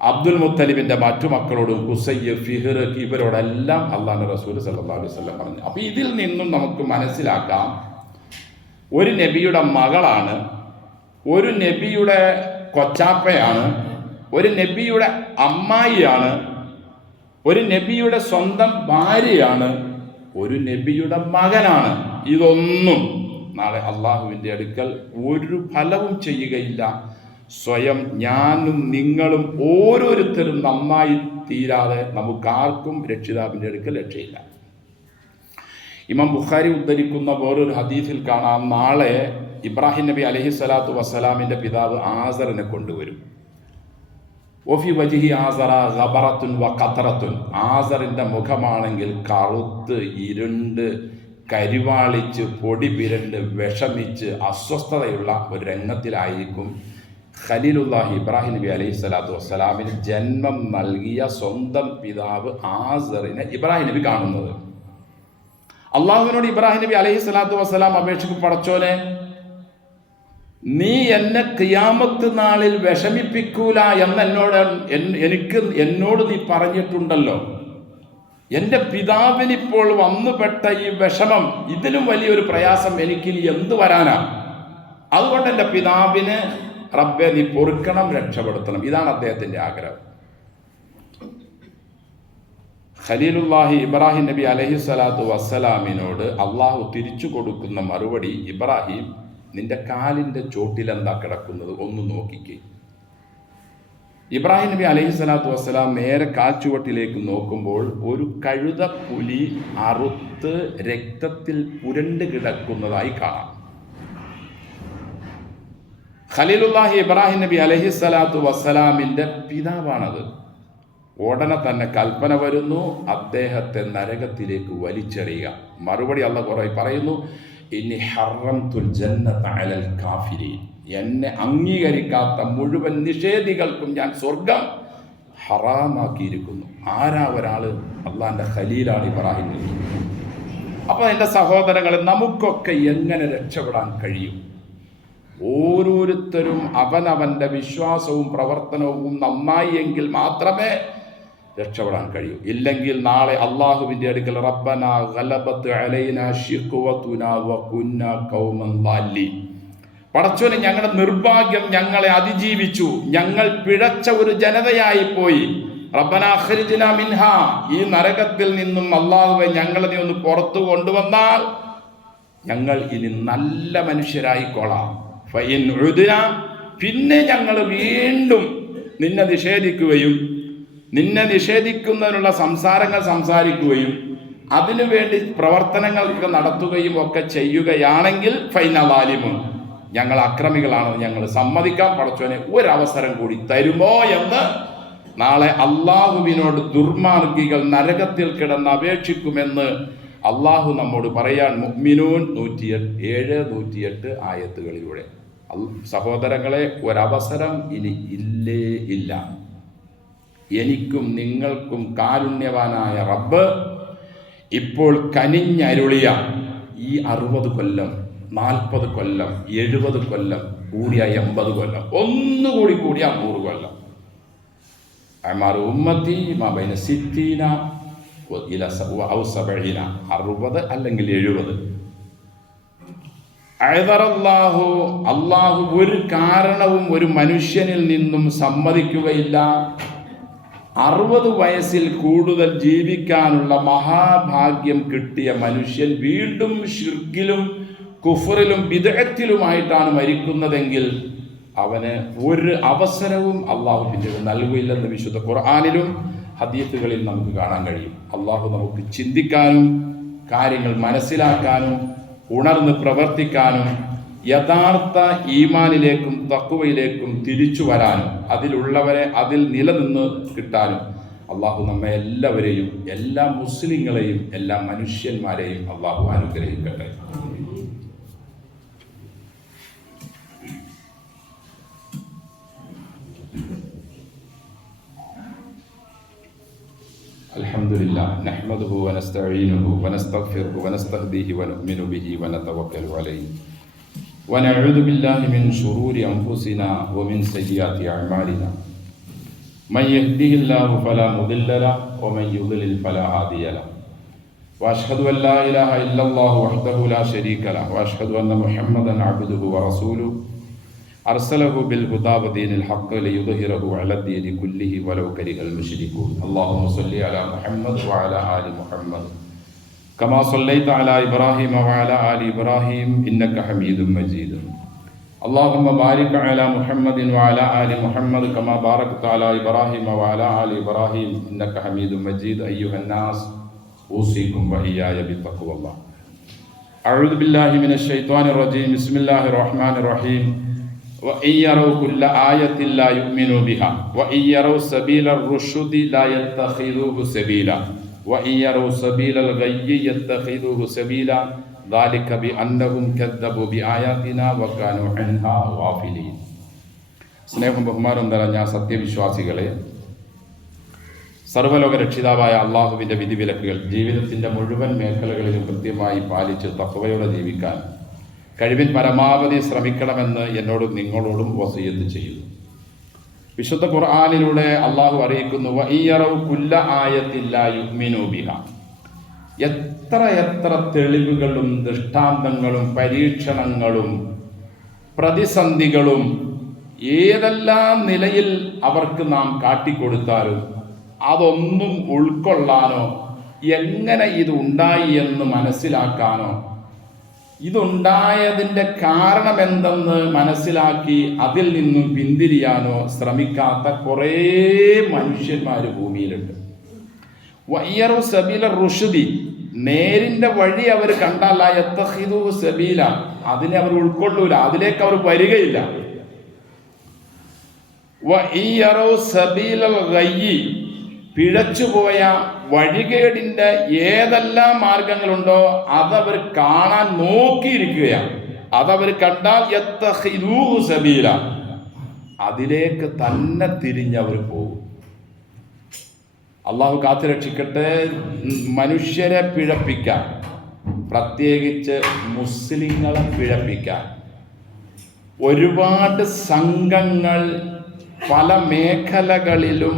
അബ്ദുൽ മുത്തലിബിൻ്റെ മറ്റു മക്കളോടും ഖുസയ്യ്, ഫിഹ്ർ, ഇവരോടെല്ലാം അള്ളാഹുവിൻ്റെ റസൂൽ സല്ലല്ലാഹു അലൈഹി വസല്ലം പറഞ്ഞു. അപ്പോൾ ഇതിൽ നിന്നും നമുക്ക് മനസ്സിലാക്കാം, ഒരു നബിയുടെ മകളാണ്, ഒരു നബിയുടെ കൊച്ചാപ്പയാണ്, ഒരു നബിയുടെ അമ്മായിയാണ്, ഒരു നബിയുടെ സ്വന്തം ഭാര്യയാണ്, ഒരു നബിയുടെ മകനാണ്. ഇതൊന്നും നാളെ അള്ളാഹുവിൻ്റെ അടുക്കൽ ഒരു ഫലവും ചെയ്യുകയില്ല. സ്വയം ഞാനും നിങ്ങളും ഓരോരുത്തരും നന്നായി തീരാതെ നമുക്കാർക്കും രക്ഷിതാവിൻ്റെ അടുക്കൽ രക്ഷയില്ല. ഇമാം ബുഖാരി ഉദ്ധരിക്കുന്ന വേറൊരു ഹദീസിൽ കാണാം, നാളെ ഇബ്രാഹിം നബി അലൈഹിസ്സലാത്തു വസ്സലാമിൻ്റെ പിതാവ് ആസറിനെ കൊണ്ടുവരും. ഒഫി വജിഹി ആസറ ഗബറത്തുൻ വ ഖതറത്തുൻ, ആസറിൻ്റെ മുഖമാണെങ്കിൽ കറുത്ത് ഇരുണ്ട് കരിവാളിച്ച് പൊടി പിരണ്ട് വിഷമിച്ച് അസ്വസ്ഥതയുള്ള ഒരു രംഗത്തിലായിരിക്കും ഖലീലുല്ലാഹി ഇബ്രാഹിം നബി അലൈഹി സ്വലാത്തു വസ്സലാമിന് ജന്മം നൽകിയ സ്വന്തം പിതാവ് ആസറിനെ ഇബ്രാഹിം നബി കാണുന്നത്. അള്ളാഹുവിനോട് ഇബ്രാഹിം നബി അലൈഹി സ്വലാത്തു വസ്സലാം അപേക്ഷിക്കും, പടച്ചോനെ, നീ എന്നെ ഖിയാമത്ത് നാളിൽ വിഷമിപ്പിക്കൂല എന്നോട് നീ പറഞ്ഞിട്ടുണ്ടല്ലോ. എൻ്റെ പിതാവിനിപ്പോൾ വന്നുപെട്ട ഈ വിഷമം, ഇതിലും വലിയൊരു പ്രയാസം എനിക്കിനി എന്ത് വരാനാ? അതുകൊണ്ട് എൻ്റെ പിതാവിന് റബ്ബെ നീ പൊറുക്കണം, രക്ഷപ്പെടുത്തണം. ഇതാണ് അദ്ദേഹത്തിൻ്റെ ആഗ്രഹം. ഖലീലുല്ലാഹി ഇബ്രാഹിം നബി അലൈഹി സ്വലാത്തു വസ്സലാമിനോട് അള്ളാഹു തിരിച്ചു കൊടുക്കുന്ന മറുപടി, ഇബ്രാഹിം, നിന്റെ കാലിൻ്റെ ചോട്ടിലെന്താ കിടക്കുന്നത് ഒന്ന് നോക്കിക്കേ. ഇബ്രാഹിം നബി അലൈഹി സ്വലാത്തു വസ്സലാം നേരെ കാൽച്ചുവട്ടിലേക്ക് നോക്കുമ്പോൾ ഒരു കഴുതപ്പുലി അറുത്ത് രക്തത്തിൽ പുരണ്ട് കിടക്കുന്നതായി കാണാം. ഖലീലുല്ലാഹി ഇബ്രാഹിം നബി അലൈഹി സ്വലാത്തു വസ്സലാമിൻ്റെ പിതാവാണത്. ഉടനെ തന്നെ കൽപ്പന വരുന്നു, അദ്ദേഹത്തെ നരകത്തിലേക്ക് വലിച്ചെറിയുക. മറുപടി അല്ലാഹു കുറെ പറയുന്നു, ഇന്നി ഹറംതുൽ ജന്നത അലൽ കാഫിരീൻ, എന്നെ അംഗീകരിക്കാത്ത മുഴുവൻ നിഷേധികൾക്കും ഞാൻ സ്വർഗം ഹറാമാക്കിയിരിക്കുന്നു. ആരാ ഒരാൾ? അള്ളാഹിൻ്റെ ഖലീലാണ് ഇബ്രാഹിം നബി. അപ്പോൾ എൻ്റെ സഹോദരങ്ങളെ, നമുക്കൊക്കെ എങ്ങനെ രക്ഷപ്പെടാൻ കഴിയും? ഓരോരുത്തരും അവനവൻ്റെ വിശ്വാസവും പ്രവർത്തനവും നന്നായി എങ്കിൽ മാത്രമേ രക്ഷപ്പെടാൻ കഴിയൂ. ഇല്ലെങ്കിൽ നാളെ അള്ളാഹുവിൻ്റെ അടുക്കൽ റബ്ബനാ ഗലബത്ത് അലൈനാ ശിഖ്വതുനാ വകുന്നാ ഖൗമൻ ളാലിൻ, പടച്ചോനെ, ഞങ്ങളുടെ നിർഭാഗ്യം ഞങ്ങളെ അതിജീവിച്ചു, ഞങ്ങൾ പിഴച്ച ഒരു ജനതയായി പോയി. റബ്ബനാ അഖ്രിജ്നാ മിൻഹാ, ഈ നരകത്തിൽ നിന്നും അള്ളാഹുവെ ഞങ്ങളെ നീ ഒന്ന് പുറത്തു കൊണ്ടുവന്നാൽ ഞങ്ങൾ ഇനി നല്ല മനുഷ്യരായിക്കോളാം. ഫഇൻ ഉദ്നാ, പിന്നെ ഞങ്ങൾ വീണ്ടും നിന്നെ നിഷേധിക്കുകയും നിന്നെ നിഷേധിക്കുന്നതിനുള്ള സംസാരങ്ങൾ സംസാരിക്കുകയും അതിനുവേണ്ടി പ്രവർത്തനങ്ങളൊക്കെ നടത്തുകയും ഒക്കെ ചെയ്യുകയാണെങ്കിൽ ഫൈന ളാലിമുൻ, ഞങ്ങൾ അക്രമികളാണെന്ന് ഞങ്ങൾ സമ്മതിക്കാം. പടച്ചോനെ, ഒരവസരം കൂടി തരുമോ എന്ന് നാളെ അള്ളാഹുവിനോട് ദുർമാർഗികൾ നരകത്തിൽ കിടന്ന് അപേക്ഷിക്കുമെന്ന് അള്ളാഹു നമ്മോട് പറയാൻ മുഅ്മിനൂൻ 107, 108 ആയത്തുകളിലൂടെ. സഹോദരങ്ങളെ, ഒരവസരം ഇനി ഇല്ലേ ഇല്ല. എനിക്കും നിങ്ങൾക്കും കാരുണ്യവാനായ റബ്ബ് ഇപ്പോൾ കനിഞ്ഞരുളിയ ഈ 60 കൊല്ലം, 40 കൊല്ലം, 70 കൊല്ലം, കൂടിയ 80 കൊല്ലം, ഒന്നുകൂടി കൂടിയ 100 കൊല്ലം, അമാറു ഉമ്മത്തി മാബൈന സിത്തീന ഇല ഔ സബഈന, 60 അല്ലെങ്കിൽ 70. അള്ളാഹു ഒരു കാരണവും ഒരു മനുഷ്യനിൽ നിന്നും സമ്മതിക്കുകയില്ല. 60 വയസ്സിൽ കൂടുതൽ ജീവിക്കാനുള്ള മഹാഭാഗ്യം കിട്ടിയ മനുഷ്യൻ വീണ്ടും ശിർക്കിലും കുഫറിലും ബിദ്അത്തിലുമായിട്ടാണ് മരിക്കുന്നതെങ്കിൽ അവന് ഒരു അവസരവും അള്ളാഹു പിന്നീട് നൽകില്ലെന്ന് വിശുദ്ധ ഖുർആനിലും ഹദീസുകളിൽ നമുക്ക് കാണാൻ കഴിയും. അള്ളാഹു നമുക്ക് ചിന്തിക്കാനും കാര്യങ്ങൾ മനസ്സിലാക്കാനും ഉണർന്ന് പ്രവർത്തിക്കാനും യഥാർത്ഥ ഈമാനിലേക്കും തഖ്വയിലേക്കും തിരിച്ചു വരാനും അതിലുള്ളവരെ അതിൽ നിലനിന്ന് കിട്ടാനും അള്ളാഹു നമ്മെ എല്ലാവരെയും, എല്ലാ മുസ്ലിങ്ങളെയും, എല്ലാ മനുഷ്യന്മാരെയും അള്ളാഹു അനുഗ്രഹിക്കട്ടെ. അൽഹംദുലില്ലാ നഹ്മദുഹു വനസ്തഈനുഹു വനസ്തഗ്ഫിറുഹു വനസ്തഹ്ദീഹി വനുഅ്മിനു ബിഹി വനതവക്കലു അലൈഹി വനഊദു ബില്ലാഹി മിൻ ശുറൂരി അൻഫുസിനാ വമിൻ സയ്യിആതി അഅ്മാലിനാ മൻ യഹ്ദിഹില്ലാഹു ഫലാ മുദില്ല ലഹു വമൻ യുദ്ലിൽ ഫലാ ഹാദിയ ലഹു വഅശ്ഹദു അൻ ലാ ഇലാഹ ഇല്ലല്ലാഹു വഹ്ദഹു ലാ ശരീക ലഹു വഅശ്ഹദു അന്ന മുഹമ്മദൻ അബ്ദുഹു വറസൂലുഹു അർസലഹു ബിൽ ഹുദാ വദീനിൽ ഹഖ് ലിയുദ്ഹിറഹു അലദ്ദീനി കുല്ലിഹി വലൗ കരിഹൽ മുശ്രികൂൻ. അല്ലാഹുമ്മ സ്വല്ലി അലാ മുഹമ്മദ് വഅലാ ആലി മുഹമ്മദ് കമാ സ്വല്ലൈത അലാ ഇബ്രാഹീമ വഅലാ ആലി ഇബ്രാഹീം ഇന്നക ഹമീദും മജീദ്. അല്ലാഹുമ്മ ബാരിക് അലാ മുഹമ്മദിൻ വഅലാ ആലി മുഹമ്മദ് കമാ ബാരക്ത അലാ ഇബ്രാഹീമ വഅലാ ആലി ഇബ്രാഹീം ഇന്നക ഹമീദും മജീദ്. അയ്യുഹന്നാസ് ഊസീകും വഇയ്യായ ബിത്തഖ്വല്ലാഹ്. അഊദു ബില്ലാഹി മിനശ് ശൈത്വാനിർ റജീം. ബിസ്മില്ലാഹിർ റഹ്മാനിർ റഹീം. وَإِنْ يَرَوْا كُلَّ آيَةٍ لَا يُؤْمِنُوا بِهَا وَإِنْ يَرَوْا سَبِيلَ الرُّشْدِ لَا يَتَّخِذُوهُ سَبِيلًا وَإِنْ يَرَوْا سَبِيلَ الْغَيِّ يَتَّخِذُوهُ سَبِيلًا ذَلِكَ بِأَنَّهُمْ كَذَّبُوا بِآيَاتِنَا وَكَانُوا عَنْهَا غَافِلِينَ. സ്നേഹം ബഹുമാനം നിറഞ്ഞ സത്യവിശ്വാസികളെ, സർവ്വലോക രക്ഷിതാവായ അള്ളാഹുവിൻ്റെ വിധിവിലക്കുകൾ ജീവിതത്തിൻ്റെ മുഴുവൻ മേഖലകളിലും കൃത്യമായി പാലിച്ച് തഖ്വയോടെ ജീവിക്കാൻ കഴിവിൻ പരമാവധി ശ്രമിക്കണമെന്ന് എന്നോടും നിങ്ങളോടും വസിയത്ത് ചെയ്യുന്നു. വിശുദ്ധ ഖുർആനിലൂടെ അള്ളാഹു അറിയിക്കുന്നു, വഇയറൗ കുല്ല ആയത്തിൻ ലാ യുഅ്മിനൂ ബിഹാ. എത്ര തെളിവുകളും ദൃഷ്ടാന്തങ്ങളും പരീക്ഷണങ്ങളും പ്രതിസന്ധികളും ഏതെല്ലാം നിലയിൽ അവർക്ക് നാം കാട്ടിക്കൊടുത്താലും അതൊന്നും ഉൾക്കൊള്ളാനോ എങ്ങനെ ഇതുണ്ടായി എന്ന് മനസ്സിലാക്കാനോ ഇതുണ്ടായതിൻ്റെ കാരണമെന്തെന്ന് മനസ്സിലാക്കി അതിൽ നിന്നും പിന്തിരിയാനോ ശ്രമിക്കാത്ത കുറേ മനുഷ്യന്മാർ ഭൂമിയിലുണ്ട്. വയ്യറു സബീല റുഷ്ദി, നേരിൻ്റെ വഴി അവർ കണ്ടാൽ യത്തഖിദു സബീല, അതിനെ അവർ ഉൾക്കൊള്ളൂല, അതിലേക്ക് അവർ വരികയില്ല. വയ്യറു സബീലൽ ഗയ്യി, പിഴച്ചുപോയ വഴികേടിൻ്റെ ഏതെല്ലാം മാർഗങ്ങളുണ്ടോ അതവർ കാണാൻ നോക്കിയിരിക്കുകയാണ്. അതവർ കണ്ടാൽ യത്തഖിദൂഹു സബീല, അതിലേക്ക് തന്നെ തിരിഞ്ഞവർ പോകും. അള്ളാഹു കാത്തുരക്ഷിക്കട്ടെ. മനുഷ്യരെ പിഴപ്പിക്കാൻ, പ്രത്യേകിച്ച് മുസ്ലിങ്ങളെ പിഴപ്പിക്കാൻ ഒരുപാട് സംഘങ്ങൾ പല മേഖലകളിലും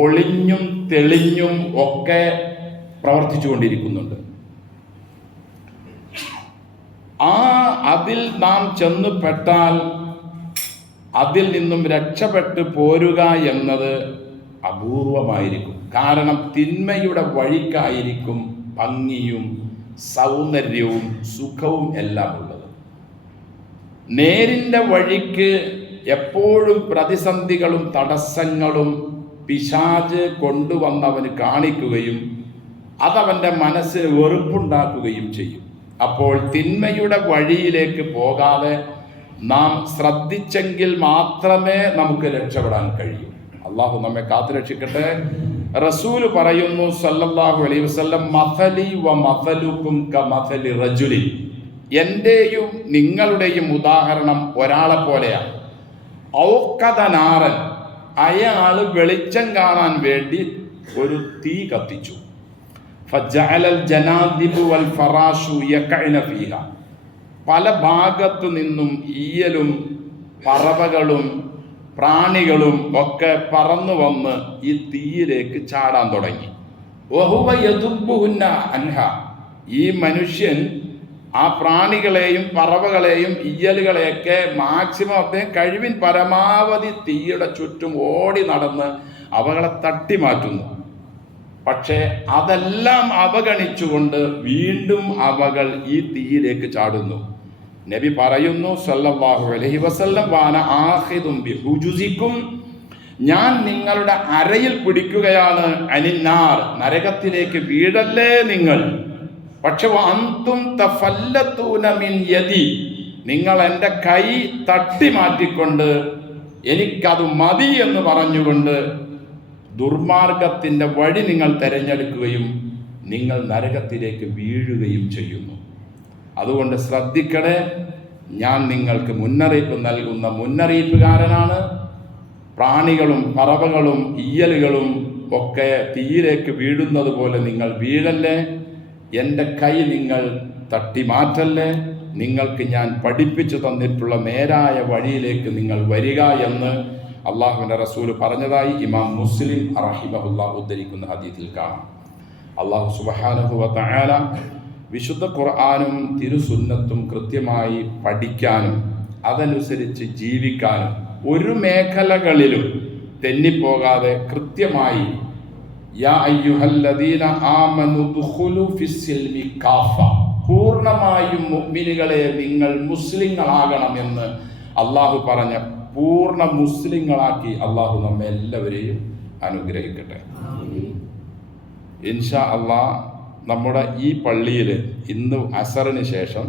ഒളിഞ്ഞും തെളിഞ്ഞും ഒക്കെ പ്രവർത്തിച്ചു കൊണ്ടിരിക്കുന്നുണ്ട്. അതിൽ നാം ചെന്നുപെട്ടാൽ അതിൽ നിന്നും രക്ഷപ്പെട്ടു പോരുക എന്നത് അപൂർവമായിരിക്കും. കാരണം തിന്മയുടെ വഴിക്കായിരിക്കും ഭംഗിയും സൗന്ദര്യവും സുഖവും എല്ലാം ഉള്ളത്. നേരിൻ്റെ വഴിക്ക് എപ്പോഴും പ്രതിസന്ധികളും തടസ്സങ്ങളും പിശാച് കൊണ്ടുവന്നവന് കാണിക്കുകയും അതവൻ്റെ മനസ്സിന് വെറുപ്പുണ്ടാക്കുകയും ചെയ്യും. അപ്പോൾ തിന്മയുടെ വഴിയിലേക്ക് പോകാതെ നാം ശ്രദ്ധിച്ചെങ്കിൽ മാത്രമേ നമുക്ക് രക്ഷപ്പെടാൻ കഴിയൂ. അള്ളാഹു നമ്മെ കാത്തുരക്ഷിക്കട്ടെ. റസൂല് പറയുന്നു സല്ലല്ലാഹു അലൈഹി വസല്ലം, മഥലി വ മഥലുക്കും കമഥലി റജുലി, എൻ്റെയും നിങ്ങളുടെയും ഉദാഹരണം ഒരാളെ പോലെയാണ്. ഔഖദനാറൻ, അയാൾ വെളിച്ചം കാണാൻ വേണ്ടി ഒരു തീ കത്തിച്ചു. ഫജഅലൽ ജനാദിബു വൽ ഫറാശു യഖഅന ഫീഹാ, പല ഭാഗത്തു നിന്നും ഈയലും പറവകളും പ്രാണികളും ഒക്കെ പറന്നു വന്ന് ഈ തീയിലേക്ക് ചാടാൻ തുടങ്ങി. വഹുവ യദുബ്ബുഹുന്ന അൻഹ, ഈ മനുഷ്യൻ ആ പ്രാണികളെയും പറവകളെയും ഈയലുകളെയൊക്കെ മാക്സിമം അദ്ദേഹം കഴിവിൻ പരമാവധി തീയുടെ ചുറ്റും ഓടി നടന്ന് അവകളെ തട്ടി മാറ്റുന്നു. പക്ഷേ അതെല്ലാം അവഗണിച്ചുകൊണ്ട് വീണ്ടും അവകൾ ഈ തീയിലേക്ക് ചാടുന്നു. നബി പറയുന്നു സല്ലല്ലാഹു അലൈഹി വസല്ലം, വാന ആഖിദും ബിഹുജുസിക്കും, ഞാൻ നിങ്ങളുടെ അരയിൽ പിടിക്കുകയാണ്. അനിന്നാർ, നരകത്തിലേക്ക് വീഴല്ലേ നിങ്ങൾ. പക്ഷെ അന്തും തഫല്ലത്തൂന മിൻ യദി, നിങ്ങൾ എൻ്റെ കൈ തട്ടി മാറ്റിക്കൊണ്ട് എനിക്കത് മതി എന്ന് പറഞ്ഞുകൊണ്ട് ദുർമാർഗത്തിൻ്റെ വഴി നിങ്ങൾ തിരഞ്ഞെടുക്കുകയും നിങ്ങൾ നരകത്തിലേക്ക് വീഴുകയും ചെയ്യുന്നു. അതുകൊണ്ട് ശ്രദ്ധിക്കണേ. ഞാൻ നിങ്ങൾക്ക് മുന്നറിയിപ്പ് നൽകുന്ന മുന്നറിയിപ്പുകാരനാണ്. പ്രാണികളും പറവകളും ഈയലുകളും ഒക്കെ തീയിലേക്ക് വീഴുന്നത് പോലെ നിങ്ങൾ വീഴല്ലേ. എൻ്റെ കൈ നിങ്ങൾ തട്ടി മാറ്റല്ലേ. നിങ്ങൾക്ക് ഞാൻ പഠിപ്പിച്ചു തന്നിട്ടുള്ള നേരായ വഴിയിലേക്ക് നിങ്ങൾ വരിക എന്ന് അള്ളാഹുവിൻ്റെ റസൂൽ പറഞ്ഞതായി ഇമാം മുസ്ലിം റഹിമഹുല്ലാഹ് ഉദ്ധരിക്കുന്ന ഹദീസിൽ കാണാം. അള്ളാഹു സുബ്ഹാനഹു വ തആല വിശുദ്ധ ഖുർആനും തിരുസുന്നത്തും കൃത്യമായി പഠിക്കാനും അതനുസരിച്ച് ജീവിക്കാനും ഒരു മേഖലകളിലും തെന്നിപ്പോകാതെ കൃത്യമായി യാ അയ്യുഹല്ലദീന ആമനു ദുഖുലു ഫിസ്സിൽമി കാഫ, പൂർണ്ണമായും മുഅ്മിനുകളെ നിങ്ങൾ മുസ്ലിങ്ങളാകണമെന്ന് അള്ളാഹു പറഞ്ഞ പൂർണ്ണ മുസ്ലിങ്ങളാക്കി അള്ളാഹു നമ്മെ എല്ലാവരെയും അനുഗ്രഹിക്കട്ടെ. ഇൻഷാ അള്ളാഹ് നമ്മുടെ ഈ പള്ളിയിൽ ഇന്ന് അസറിന് ശേഷം